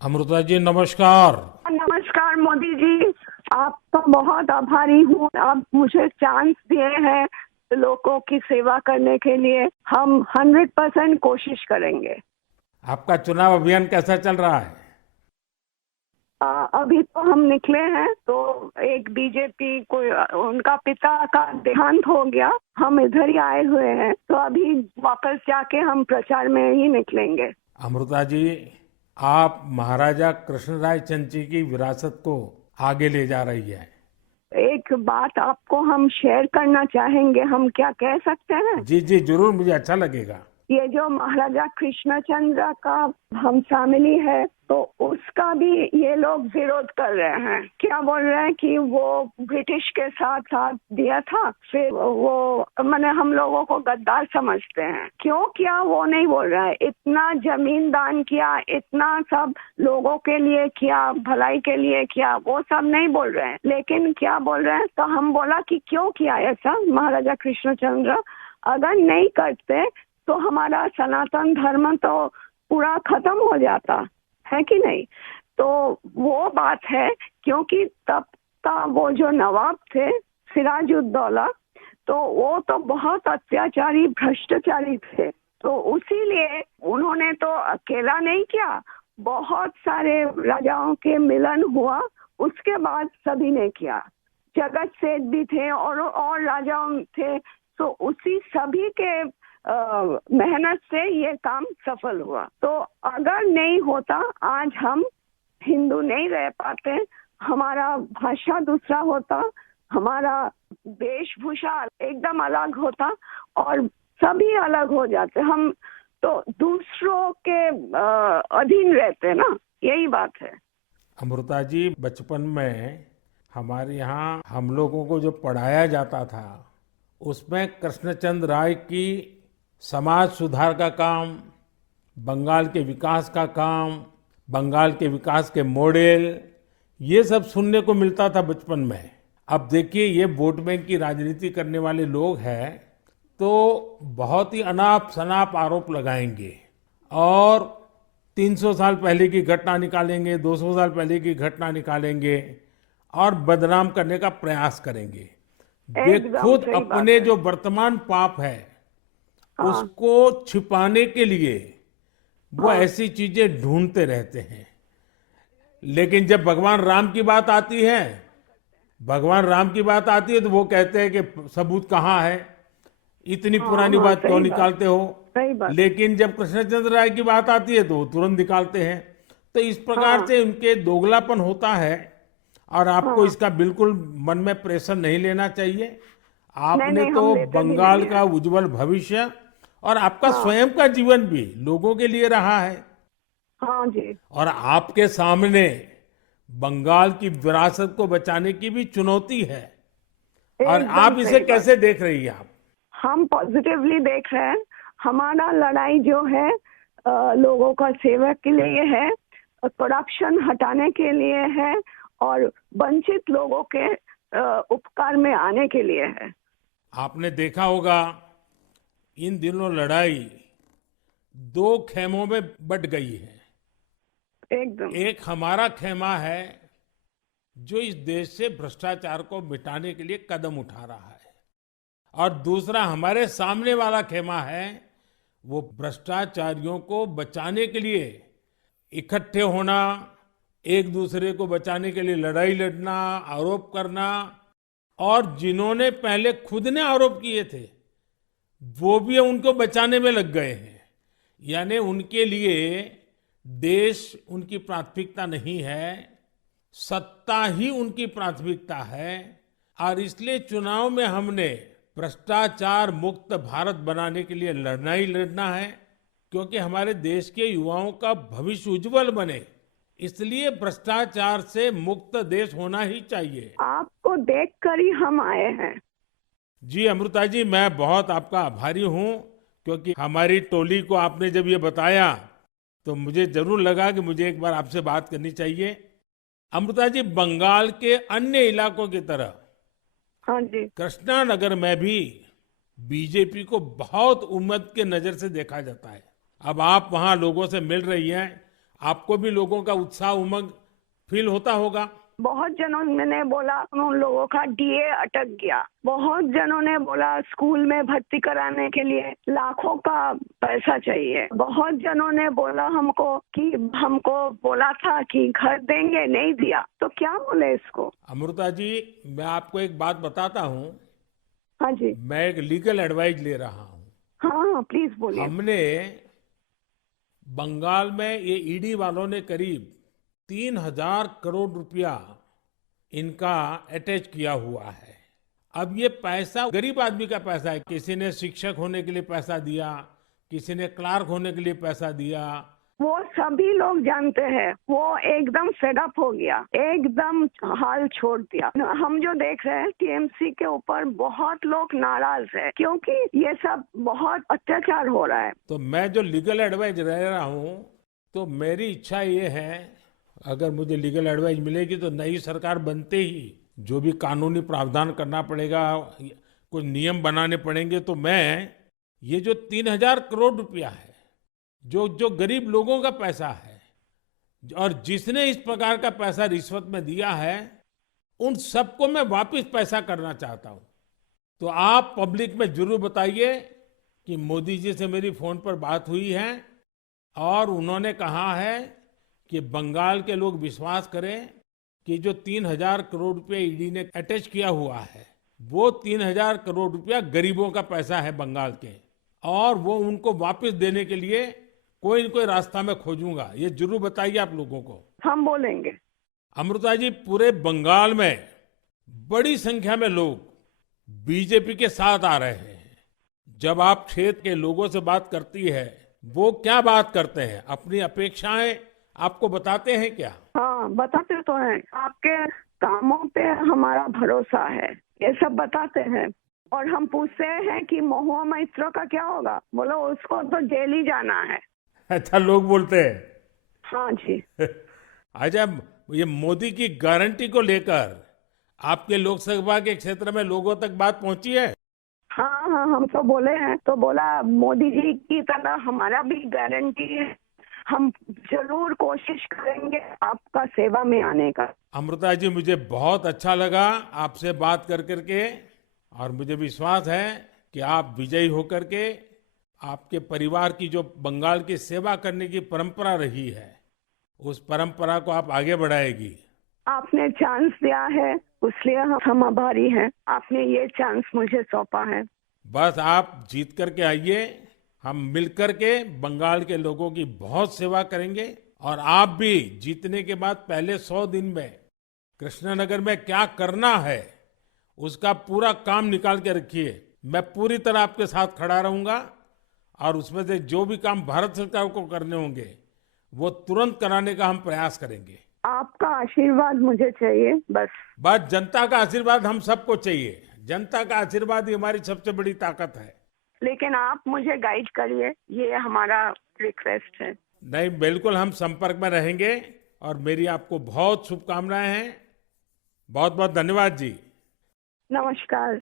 अमृता जी नमस्कार। नमस्कार मोदी जी। आपका बहुत आभारी हूँ। आप मुझे चांस दिए हैं लोगों की सेवा करने के लिए। हम 100% कोशिश करेंगे। आपका चुनाव अभियान कैसा चल रहा है? अभी तो हम निकले हैं तो एक बीजेपी कोई उनका पिता का देहांत हो गया। हम इधर ही आए हुए हैं तो अभी वापस जाके हम प्रचार में ही निकलेंगे। अमृता जी, आप महाराजा कृष्णराय चंद जी की विरासत को आगे ले जा रही है। एक बात आपको हम शेयर करना चाहेंगे। हम क्या कह सकते हैं? जी जी जरूर, मुझे अच्छा लगेगा। ये जो महाराजा कृष्णचंद्र का हम फैमिली है तो उसका भी ये लोग विरोध कर रहे हैं। क्या बोल रहे हैं कि वो ब्रिटिश के साथ साथ दिया था, फिर वो मैंने हम लोगों को गद्दार समझते हैं। क्यों किया वो नहीं बोल रहा है। इतना जमीन दान किया, इतना सब लोगों के लिए किया, भलाई के लिए किया, वो सब नहीं बोल रहे हैं। लेकिन क्या बोल रहे हैं तो हम बोला कि क्यों किया ऐसा महाराजा कृष्णचंद्र। अगर नहीं करते तो हमारा सनातन धर्म तो पूरा खत्म हो जाता है कि नहीं। तो वो बात है। क्योंकि तब का वो जो नवाब थे सिराजुद्दौला, तो वो तो बहुत अत्याचारी भ्रष्टाचारी थे। तो उसी लिए उन्होंने तो अकेला नहीं किया, बहुत सारे राजाओं के मिलन हुआ, उसके बाद सभी ने किया। जगत सेठ भी थे और राजाओं थे। तो उसी सभी के मेहनत से ये काम सफल हुआ। तो अगर नहीं होता आज हम हिंदू नहीं रह पाते। हमारा भाषा दूसरा होता, हमारा वेशभूषा एकदम अलग होता और सभी अलग हो जाते। हम तो दूसरों के अधीन रहते ना। यही बात है। अमृता जी, बचपन में हमारे यहाँ हम लोगों को जो पढ़ाया जाता था उसमें कृष्णचंद्र राय की समाज सुधार का काम, बंगाल के विकास का काम, बंगाल के विकास के मॉडल, ये सब सुनने को मिलता था बचपन में। अब देखिए, ये वोट बैंक की राजनीति करने वाले लोग हैं तो बहुत ही अनाप शनाप आरोप लगाएंगे और 300 साल पहले की घटना निकालेंगे, 200 साल पहले की घटना निकालेंगे और बदनाम करने का प्रयास करेंगे। वे एकदम खुद सही बात अपने है। जो वर्तमान पाप है हाँ उसको छिपाने के लिए वो हाँ। ऐसी चीजें ढूंढते रहते हैं। लेकिन जब भगवान राम की बात आती है तो वो कहते हैं कि सबूत कहाँ है, इतनी हाँ पुरानी हाँ बात क्यों सही बात। निकालते हो। सही बात। लेकिन जब कृष्णचंद्र राय की बात आती है तो वो तुरंत निकालते हैं। तो इस प्रकार हाँ से उनके दोगलापन होता है और आपको हाँ। इसका बिल्कुल मन में प्रेशर नहीं लेना चाहिए। नहीं आपने नहीं, हम तो लेते भी बंगाल नहीं का है। उज्जवल भविष्य और आपका हाँ स्वयं का जीवन भी लोगों के लिए रहा है। हाँ जी। और आपके सामने बंगाल की विरासत को बचाने की भी चुनौती है। और एकदम आप इसे सही बात। कैसे देख रही हैं आप? हम पॉजिटिवली देख रहे हैं। हमारा लड़ाई जो है लोगों का सेवा के लिए है, करप्शन हटाने के लिए है और वंचित लोगों के उपकार में आने के लिए है। आपने देखा होगा, इन दिनों लड़ाई दो खेमों में बट गई है। एकदम। एक हमारा खेमा है जो इस देश से भ्रष्टाचार को मिटाने के लिए कदम उठा रहा है, और दूसरा हमारे सामने वाला खेमा है, वो भ्रष्टाचारियों को बचाने के लिए इकट्ठे होना, एक दूसरे को बचाने के लिए लड़ाई लड़ना, आरोप करना। और जिन्होंने पहले खुद ने आरोप किए थे वो भी उनको बचाने में लग गए हैं। यानी उनके लिए देश उनकी प्राथमिकता नहीं है, सत्ता ही उनकी प्राथमिकता है। और इसलिए चुनाव में हमने भ्रष्टाचार मुक्त भारत बनाने के लिए लड़ना ही लड़ना है, क्योंकि हमारे देश के युवाओं का भविष्य उज्जवल बने। इसलिए भ्रष्टाचार से मुक्त देश होना ही चाहिए। आपको देखकर ही हम आए हैं। जी अमृता जी, मैं बहुत आपका आभारी हूँ, क्योंकि हमारी टोली को आपने जब ये बताया तो मुझे जरूर लगा कि मुझे एक बार आपसे बात करनी चाहिए। अमृता जी, बंगाल के अन्य इलाकों की तरह हाँ जी। कृष्णा नगर में भी बीजेपी को बहुत उम्मीद के नजर से देखा जाता है। अब आप वहां लोगों से मिल रही हैं आपको भी लोगों का उत्साह उमंग फील होता होगा। बहुत जनों ने बोला उन लोगों का डीए अटक गया। बहुत जनों ने बोला स्कूल में भर्ती कराने के लिए लाखों का पैसा चाहिए। बहुत जनों ने बोला हमको कि हमको बोला था कि घर देंगे, नहीं दिया। तो क्या बोले इसको। अमृता जी, मैं आपको एक बात बताता हूँ। हाँ जी। मैं एक लीगल एडवाइस ले रहा हूँ। हाँ हाँ, प्लीज बोलिए। हमने बंगाल में ये ईडी वालों ने करीब 3,000 करोड़ रुपया इनका अटैच किया हुआ है। अब ये पैसा गरीब आदमी का पैसा है। किसी ने शिक्षक होने के लिए पैसा दिया, किसी ने क्लार्क होने के लिए पैसा दिया। वो सभी लोग जानते हैं। वो एकदम फेडअप हो गया, एकदम हाल छोड़ दिया। हम जो देख रहे हैं टीएमसी के ऊपर बहुत लोग नाराज है क्योंकि ये सब बहुत अत्याचार हो रहा है। तो मैं जो लीगल एडवाइस ले रहा हूँ, तो मेरी इच्छा ये है, अगर मुझे लीगल एडवाइस मिलेगी तो नई सरकार बनते ही जो भी कानूनी प्रावधान करना पड़ेगा, कुछ नियम बनाने पड़ेंगे, तो मैं ये जो 3,000 करोड़ रुपया है, जो जो गरीब लोगों का पैसा है और जिसने इस प्रकार का पैसा रिश्वत में दिया है, उन सबको मैं वापस पैसा करना चाहता हूं। तो आप पब्लिक में जरूर बताइए कि मोदी जी से मेरी फोन पर बात हुई है और उन्होंने कहा है कि बंगाल के लोग विश्वास करें कि जो 3,000 करोड़ रुपया ईडी ने अटैच किया हुआ है, वो 3,000 करोड़ रुपया गरीबों का पैसा है बंगाल के, और वो उनको वापस देने के लिए कोई न कोई रास्ता मैं खोजूंगा। ये जरूर बताइए आप लोगों को। हम बोलेंगे। अमृता जी, पूरे बंगाल में बड़ी संख्या में लोग बीजेपी के साथ आ रहे हैं। जब आप क्षेत्र के लोगों से बात करती है, वो क्या बात करते हैं? अपनी अपेक्षाएं आपको बताते हैं क्या? हाँ, बताते तो हैं। आपके कामों पे हमारा भरोसा है, ये सब बताते हैं। और हम पूछते हैं कि महुआ मैत्रो का क्या होगा, बोलो उसको तो जेल ही जाना है। अच्छा, लोग बोलते हैं। हाँ जी। अच्छा, ये मोदी की गारंटी को लेकर आपके लोकसभा के क्षेत्र में लोगों तक बात पहुंची है? हाँ हाँ, हम तो बोले हैं। तो बोला मोदी जी की तरह हमारा भी गारंटी है, हम जरूर कोशिश करेंगे आपका सेवा में आने का। अमृता जी, मुझे बहुत अच्छा लगा आपसे बात कर करके, और मुझे विश्वास है कि आप विजयी होकर के आपके परिवार की जो बंगाल की सेवा करने की परंपरा रही है, उस परंपरा को आप आगे बढ़ाएगी। आपने चांस दिया है, इसलिए हम आभारी हैं। आपने ये चांस मुझे सौंपा है। बस आप जीत करके आइए, हम मिलकर के बंगाल के लोगों की बहुत सेवा करेंगे। और आप भी जीतने के बाद पहले 100 दिन में कृष्णनगर में क्या करना है, उसका पूरा काम निकाल के रखिए। मैं पूरी तरह आपके साथ खड़ा रहूंगा, और उसमें से जो भी काम भारत सरकार को करने होंगे, वो तुरंत कराने का हम प्रयास करेंगे। आपका आशीर्वाद मुझे चाहिए बस। बस जनता का आशीर्वाद हम सबको चाहिए। जनता का आशीर्वाद ही हमारी सबसे बड़ी ताकत है। लेकिन आप मुझे गाइड करिए, ये हमारा रिक्वेस्ट है। नहीं, बिल्कुल हम संपर्क में रहेंगे, और मेरी आपको बहुत शुभकामनाएं हैं। बहुत बहुत धन्यवाद जी। नमस्कार।